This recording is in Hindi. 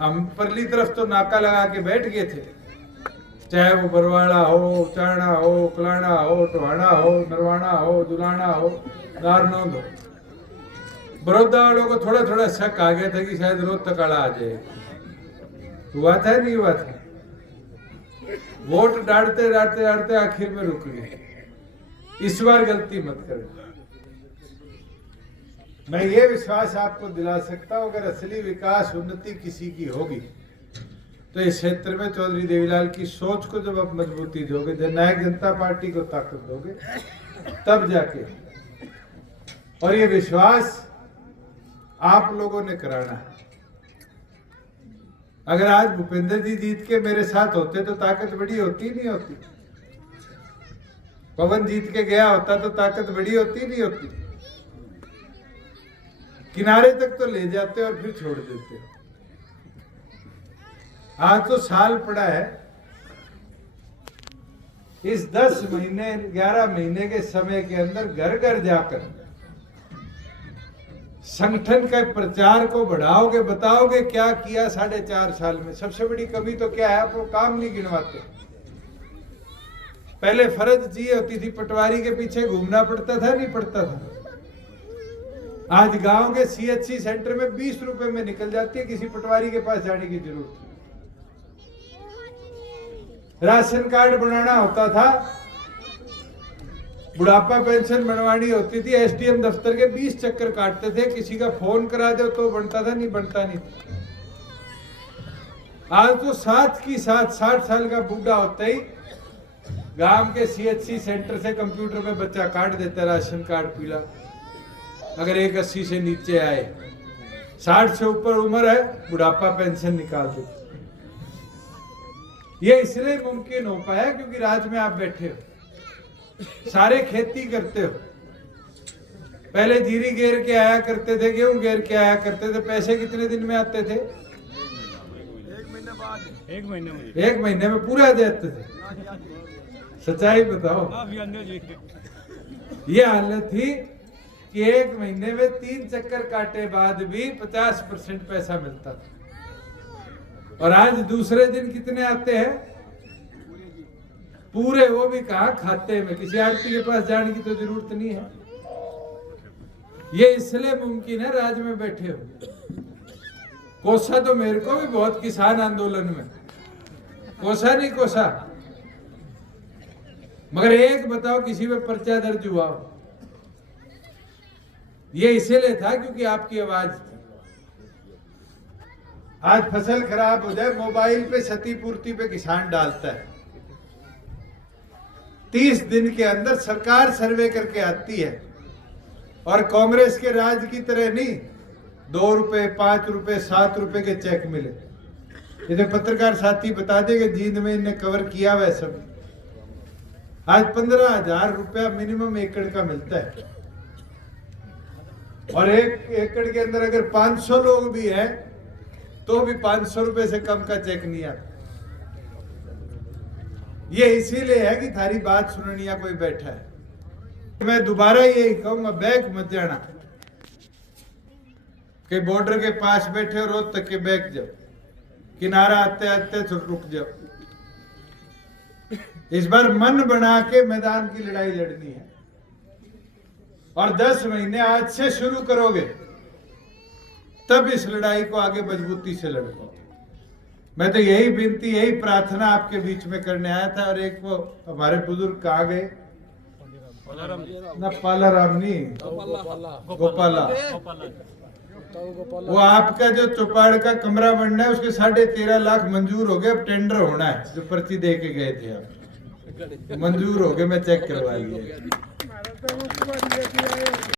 हम परली तरफ तो नाका लगा के बैठ गए थे, चाहे वो बरवाड़ा हो, चाणा हो, कलाना हो, टोहाना हो, नरवाना हो, दुलाना हो, नारनौंद हो। बड़ौदा वालों को थोड़ा थोड़ा शक आ गया था कि शायद रोहतक आ जाएगा। हुआ था नहीं हुआ था? वोट डालते डालते डालते आखिर में रुक गए। इस बार गलती मत करना। मैं ये विश्वास आपको दिला सकता हूं, अगर असली विकास उन्नति किसी की होगी तो इस क्षेत्र में चौधरी देवीलाल की सोच को जब आप मजबूती दोगे, जननायक जनता पार्टी को ताकत दोगे, तब जाके, और ये विश्वास आप लोगों ने कराना है। अगर आज भूपेंद्र जी जीत के मेरे साथ होते तो ताकत बड़ी होती नहीं होती? पवन जीत के गया होता तो ताकत बड़ी होती नहीं होती? किनारे तक तो ले जाते और फिर छोड़ देते। आज तो साल पड़ा है। इस 10 महीने 11 महीने के समय के अंदर घर घर जाकर संगठन के प्रचार को बढ़ाओगे, बताओगे क्या किया 4.5 साल में। सबसे बड़ी कमी तो क्या है, आप वो काम नहीं गिनवाते। पहले फर्ज ये होती थी, पटवारी के पीछे घूमना पड़ता था, नहीं पड़ता था। आज गांव के CHC सेंटर में 20 रुपए में निकल जाती है, किसी पटवारी के पास जाने की जरूरत नहीं। राशन कार्ड बनाना होता था, बुढ़ापा पेंशन बनवानी होती थी, SDM दफ्तर के 20 चक्कर काटते थे, किसी का फोन करा दो तो बनता था, नहीं बनता नहीं। आज तो साथ की साथ 60 साल का बूढ़ा होता ही गांव के CHC सेंटर से कंप्यूटर में बच्चा काट देता राशन कार्ड पीला। अगर 180 से नीचे आए, 60 से ऊपर उम्र है, बुढ़ापा पेंशन निकाल देते। ये इसलिए मुमकिन हो पाया क्योंकि राज्य में आप बैठे हो, सारे खेती करते हो। पहले जीरी गेर के आया करते थे, गेहूं गेर के आया करते थे। पैसे कितने दिन में आते थे? 1 महीने में पूरा देते थे। सच्चाई बताओ। ये हालत थी कि 1 महीने में 3 चक्कर काटे बाद भी 50% पैसा मिलता था। और आज दूसरे दिन कितने आते हैं? पूरे, वो भी कहा खाते में। किसी आरती के पास जाने की तो जरूरत नहीं है। ये इसलिए मुमकिन है राज्य में बैठे हो। कोसा तो मेरे को भी बहुत किसान आंदोलन में, कोसा नहीं कोसा, मगर एक बताओ किसी पे पर्चा दर्ज हुआ हो? ये इसीलिए था क्योंकि आपकी आवाज थी। आज फसल खराब हो जाए, मोबाइल पे क्षतिपूर्ति पे किसान डालता है। 30 दिन के अंदर सरकार सर्वे करके आती है। और कांग्रेस के राज की तरह नहीं 2 रुपए 5 रुपए 7 रुपए के चेक मिले। ये पत्रकार साथी बता देंगे, जींद में इन्हें कवर किया हुआ सब। आज 15,000 रुपया मिनिमम एकड़ का मिलता है। और 1 एकड़ के अंदर अगर 500 लोग भी हैं तो भी 500 रुपए से कम का चेक नहीं आता। ये इसीलिए है कि थारी बात सुननिया कोई बैठा है। मैं दोबारा यही कहूंगा, बैक मत जाना कि बॉर्डर के पास बैठे हो, रोज तक के बैक जाओ, किनारा आते आते रुक जाओ। इस बार मन बना के मैदान की लड़ाई लड़नी है। और 10 महीने आज से शुरू करोगे तब इस लड़ाई को आगे मजबूती से लड़ोगे। मैं तो यही विनती, यही प्रार्थना आपके बीच में करने आया था। और एक वो हमारे बुजुर्ग कहाँ गए ना, पालाराम नहीं, गोपाला। वो आपका जो चौपाड़ का कमरा बनना है उसके 13.5 लाख मंजूर हो गए। अब टेंडर होना है, जो पर्ची दे के गए थे आप मंजूर हो गए, मैं चेक करवा लिया।